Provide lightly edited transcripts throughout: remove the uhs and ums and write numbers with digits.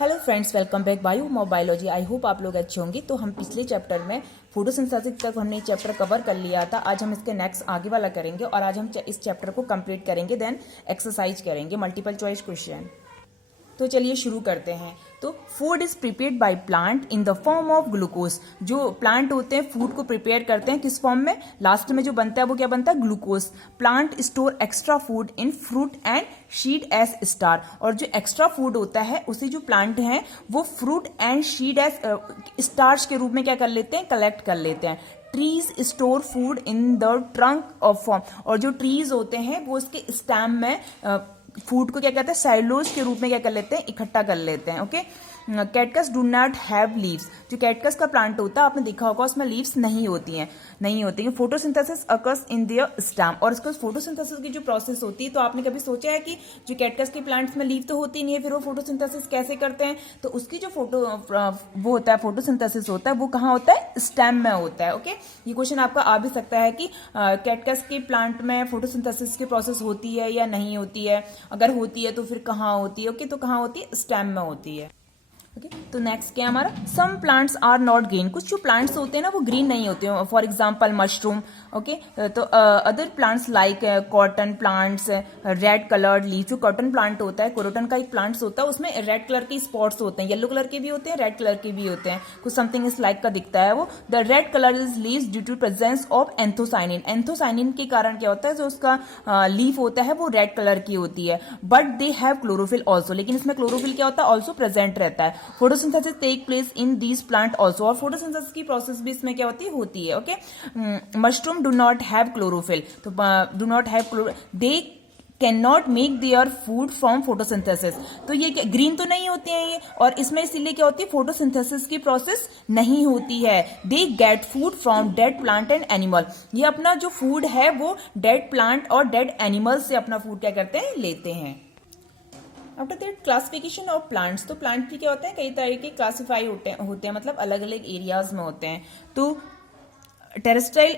Hello friends, welcome back biology. I hope आप लोग अच्छे होंगे। तो हम पिछले चैप्टर में फोटोसिंथेसिस तक हमने चैप्टर कवर कर लिया था। आज हम इसके नेक्स्ट आगे वाला करेंगे और आज हम इस चैप्टर को कंप्लीट करेंगे, देन एक्सरसाइज करेंगे, मल्टीपल चॉइस क्वेश्चन। तो चलिए शुरू करते हैं। तो food is prepared by plant in the form of glucose. जो प्लांट होते हैं फूड को प्रिपेयर करते हैं किस फॉर्म में? लास्ट में जो बनता है वो क्या बनता है? Glucose. Plant store extra food in fruit and seed as star. और जो एक्स्ट्रा फूड होता है उसे जो प्लांट हैं वो fruit and seed as starch के रूप में क्या कर लेते हैं? कलेक्ट कर लेते हैं। Trees store food in the trunk of form. और जो ट्रीज होते हैं वो उसके स्टेम में फूड को क्या कहते हैं? सेलुलोज के रूप में क्या कर लेते हैं? इकट्ठा कर लेते हैं। Okay. Cactus do not have leaves. जो कैटकस का प्लांट होता है आपने देखा होगा उसमें लीव्स नहीं होती हैं। Photosynthesis occurs in their stem. और इसको फोटोसिंथेसिस की जो प्रोसेस होती है, तो आपने कभी सोचा है कि जो कैटकस के प्लांट्स में लीव तो होती नहीं है, फिर वो फोटोसिंथेसिस कैसे करते हैं? तो उसकी जो वो होता है फोटोसिंथेसिस होता है वो कहाँ होता है? स्टेम में होता है। ओके। ये क्वेश्चन आपका आ भी सकता है कि कैटकस के प्लांट में फोटोसिंथेसिस की प्रोसेस होती है या नहीं होती है। अगर होती है तो फिर कहाँ होती है? ओके। तो कहाँ होती है? स्टेम में होती है। ओके। तो नेक्स्ट क्या हमारा? Some plants are not green. कुछ जो प्लांट्स होते हैं ना वो ग्रीन नहीं होते हैं। For example mushroom. ओके। तो other plants like cotton plants red coloured leave. जो कॉटन प्लांट होता है, कॉटन का एक प्लांट्स होता है, उसमें रेड कलर के स्पॉट्स होते हैं, येलो कलर के भी होते हैं, रेड कलर के भी होते हैं। कुछ समथिंग इस लाइक का दिखता है वो। The red colour is leaves due to presence of anthocyanin. Anthocyanin के कारण क्या होता है? जो उसका लीफ होता है वो रेड कलर की होती है। But they have chlorophyll also. लेकिन इसमें क्लोरोफिल क्या होता है? ऑल्सो प्रेजेंट रहता है। Photosynthesis take place in these plant also. और फोटोसिंथेसिस की प्रोसेस भी इसमें क्या होती है। Okay. Mushroom do not have chlorophyll. तो do not have chlorophyll, they can not make their food from photosynthesis. तो ये ग्रीन तो नहीं होते हैं ये, और इसमें इसीलिए क्या होती है? फोटोसिंथेसिस की प्रोसेस नहीं होती है। They get food from dead plant and animal. ये अपना जो फूड है वो डेड प्लांट और डेड एनिमल से अपना फूड क्या करते हैं? लेते हैं। After that classification of plants. तो प्लांट भी क्या होते हैं? कई तरह के क्लासीफाई होते हैं, मतलब अलग अलग एरियाज में होते हैं। तो टेरेस्ट्राइल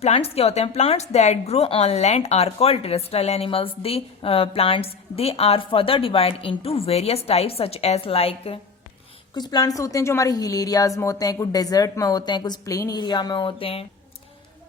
प्लांट्स क्या होते हैं? Plants that grow on land are called terrestrial animals. They plants they are further divide into various types such as like. कुछ प्लांट्स होते हैं जो हमारे हिल एरियाज में होते हैं, कुछ डेजर्ट में होते हैं, कुछ प्लेन एरिया में होते हैं।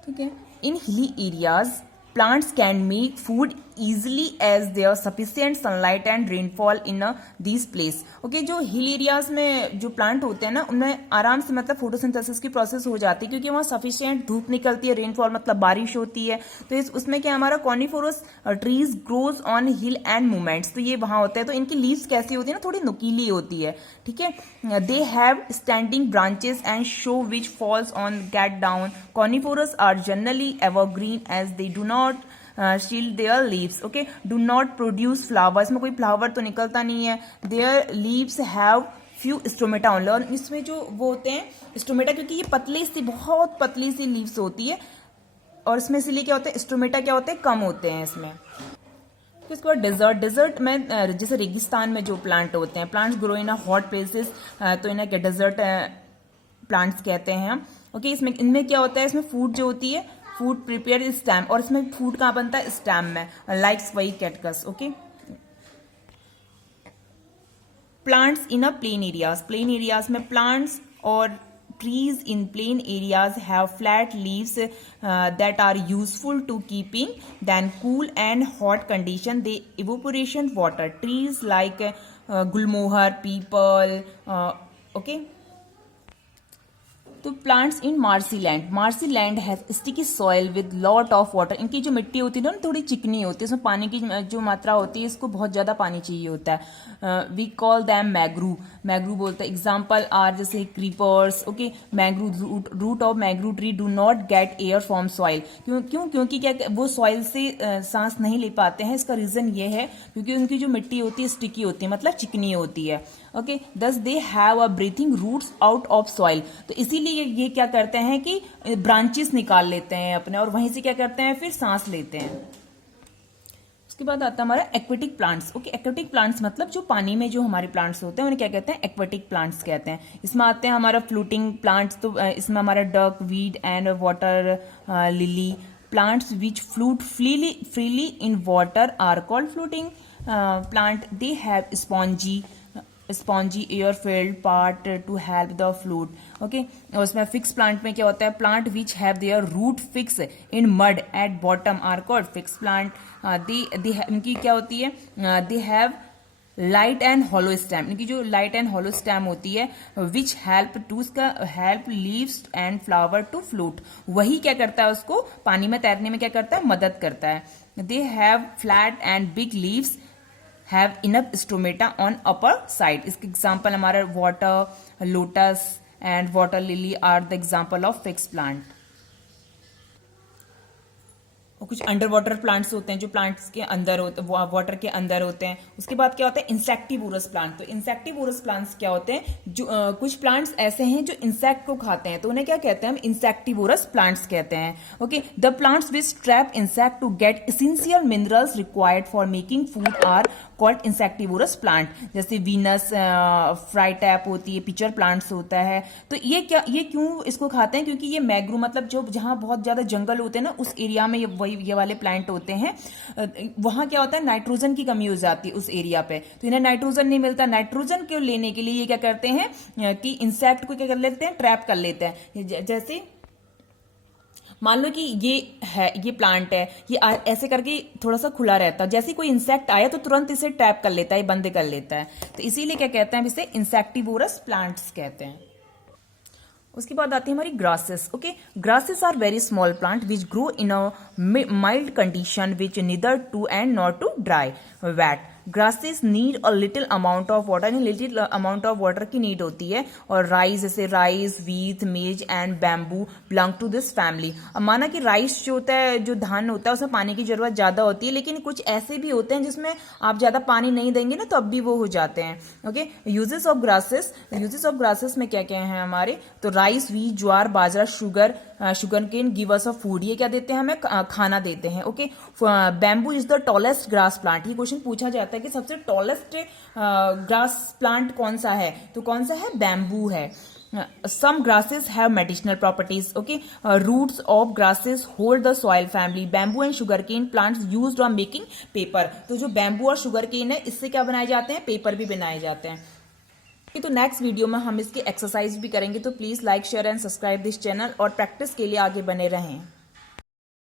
ठीक है। In hilly areas plants can make food easily as there are sufficient sunlight and rainfall in these place. Okay. जो हिल एरियाज में जो प्लांट होते हैं ना उनमें आराम से मतलब फोटोसिंथेसिस की प्रोसेस हो जाती है, क्योंकि वहाँ सफिशिएंट धूप निकलती है, रेनफॉल मतलब बारिश होती है। तो उसमें क्या हमारा coniferous trees grows on hill and movements. तो ये वहाँ होता है। तो इनकी लीव्स कैसी होती है ना? थोड़ी नुकीली होती है। ठीक है। They have standing branches and show which falls on get down. Coniferous are generally evergreen as they do not shield their leaves. Okay. Do not produce flower. इसमें कोई फ्लावर तो निकलता नहीं है। Their leaves have few stomata only. और इसमें जो वो होते हैं स्टोमेटा, क्योंकि ये पतली सी बहुत पतली सी लीव्स होती है, और इसमें इसलिए क्या होता है? स्टोमेटा क्या होते हैं? कम होते हैं इसमें। तो इसके बाद डेजर्ट में जैसे रेगिस्तान में जो प्लांट होते हैं, plants grow in hot places, तो इन्हें क्या डेजर्ट प्लांट्स कहते हैं हम। ओके। इसमें इनमें क्या होता है? इसमें फूड जो होती है फूड प्रिपेयर स्टेम। और इसमें फूड कहाँ बनता है? स्टेम में, लाइक्स वही cactus. Okay. Plants in a plain areas में प्लांट्स और trees in plain areas have flat leaves that are useful to keeping then cool and hot condition. They evaporation water. Trees like gulmohar, peepal. Okay. तो plants in marshy land has sticky soil with lot of water. इनकी जो मिट्टी होती है ना थोड़ी चिकनी होती है, उसमें पानी की जो मात्रा होती है इसको बहुत ज्यादा पानी चाहिए होता है। वी कॉल दैम मैग्रू बोलते हैं। एग्जाम्पल आर जैसे creepers. Okay. Mangrove root of mangrove tree do not get air from soil. क्योंकि क्या वो सॉइल से सांस नहीं ले पाते हैं। इसका रीजन ये है क्योंकि उनकी जो मिट्टी होती है स्टिकी होती है, मतलब चिकनी होती है। Okay. Thus they have a breathing roots out of soil. तो इसीलिए ये क्या करते हैं कि ब्रांचेस निकाल लेते हैं अपने, और वहीं से क्या करते हैं? फिर सांस लेते हैं। उसके बाद आता है हमारा aquatic plants. Okay. Aquatic plants मतलब जो पानी में जो हमारे प्लांट्स होते हैं उन्हें क्या कहते हैं? एक्वेटिक प्लांट्स कहते हैं। इसमें आते हैं हमारा फ्लोटिंग प्लांट्स। तो इसमें हमारा duck weed and water lily. Plants which float freely in water are called floating plant. They have spongy spongy air filled part to help the float. Okay, उसमें फिक्स प्लांट में क्या होता है, plant which have their root fix in mud at bottom are called fix plant. इनकी क्या होती है, they have light and hollow stem, इनकी जो लाइट एंड हॉलो स्टेम होती है विच हेल्प टू उसका help leaves and flower to float, वही क्या करता है, उसको पानी में तैरने में क्या करता है, मदद करता है। They have flat and big leaves have enough stomata on upper side. इसके एग्जाम्पल हमारा water, lotus and water lily are the example of fix plant. और कुछ अंडर वाटर प्लांट्स होते हैं जो प्लांट्स के अंदर होते हैं, वाटर के अंदर होते हैं। उसके बाद क्या होता है, इंसेक्टिवोरस प्लांट। तो इंसेक्टिवोरस प्लांट्स क्या होते हैं, जो कुछ प्लांट्स ऐसे हैं जो इंसेक्ट को खाते हैं, तो उन्हें क्या कहते हैं, हम इंसेक्टिवोरस प्लांट्स कहते हैं। Okay, the plants which trap insect to get essential minerals required for making food are called insectivorous plant. जैसे वीनस फ्राई टैप होती है, पिचर प्लांट्स होता है। तो ये क्यों इसको खाते हैं, क्योंकि ये मैग्रो मतलब जो जहां बहुत ज्यादा जंगल होते हैं ना, उस एरिया में ये वाले प्लांट होते हैं। वहां क्या होता है, नाइट्रोजन की कमी हो जाती है उस एरिया पे, तो इन्हें नाइट्रोजन नहीं मिलता। नाइट्रोजन को लेने के लिए ये क्या करते हैं कि इंसेक्ट को क्या कर लेते हैं, ट्रैप कर लेते हैं। जैसे मान लो कि ये प्लांट है, ये ऐसे करके थोड़ा सा खुला रहता है, जैसे कोई इंसेक्ट आया तो तुरंत इसे ट्रैप कर लेता है, बंद कर लेता है। तो इसीलिए क्या कहते हैं, इसे इंसेक्टिवोरस प्लांट्स कहते हैं। उसके बाद आती है हमारी grasses. Okay, grasses are very small plant which grow in a mild condition which neither too and not too dry wet. Grasses need a little amount of water, little amount of water की need होती है। और rice, जैसे rice, wheat, maize and bamboo belong to this family. अब माना कि rice जो होता है, जो धान होता है, उसमें पानी की जरूरत ज्यादा होती है, लेकिन कुछ ऐसे भी होते हैं जिसमें आप ज्यादा पानी नहीं देंगे ना तो अब भी वो हो जाते हैं। Okay, uses of grasses, uses of grasses में क्या क्या है हमारे, तो rice, wheat, jowar, bajra, sugar cane give us of food, ये क्या देते हैं, हमें खाना देते हैं। Okay, bamboo is the tallest grass plant. ये क्वेश्चन पूछा जाता है कि सबसे टॉलेस्ट ग्रास प्लांट कौन सा है, तो कौन सा है, बैम्बू है। Some grasses have medicinal properties. Okay, roots of grasses hold the soil family. Bamboo and sugarcane plants used on making paper. तो जो बैम्बू और शुगरकेन है, इससे क्या बनाए जाते हैं, पेपर भी बनाए जाते हैं। तो नेक्स्ट वीडियो में हम इसकी एक्सरसाइज भी करेंगे, तो please like, share and subscribe this channel और प्रैक्टिस के लिए आगे बने रहें।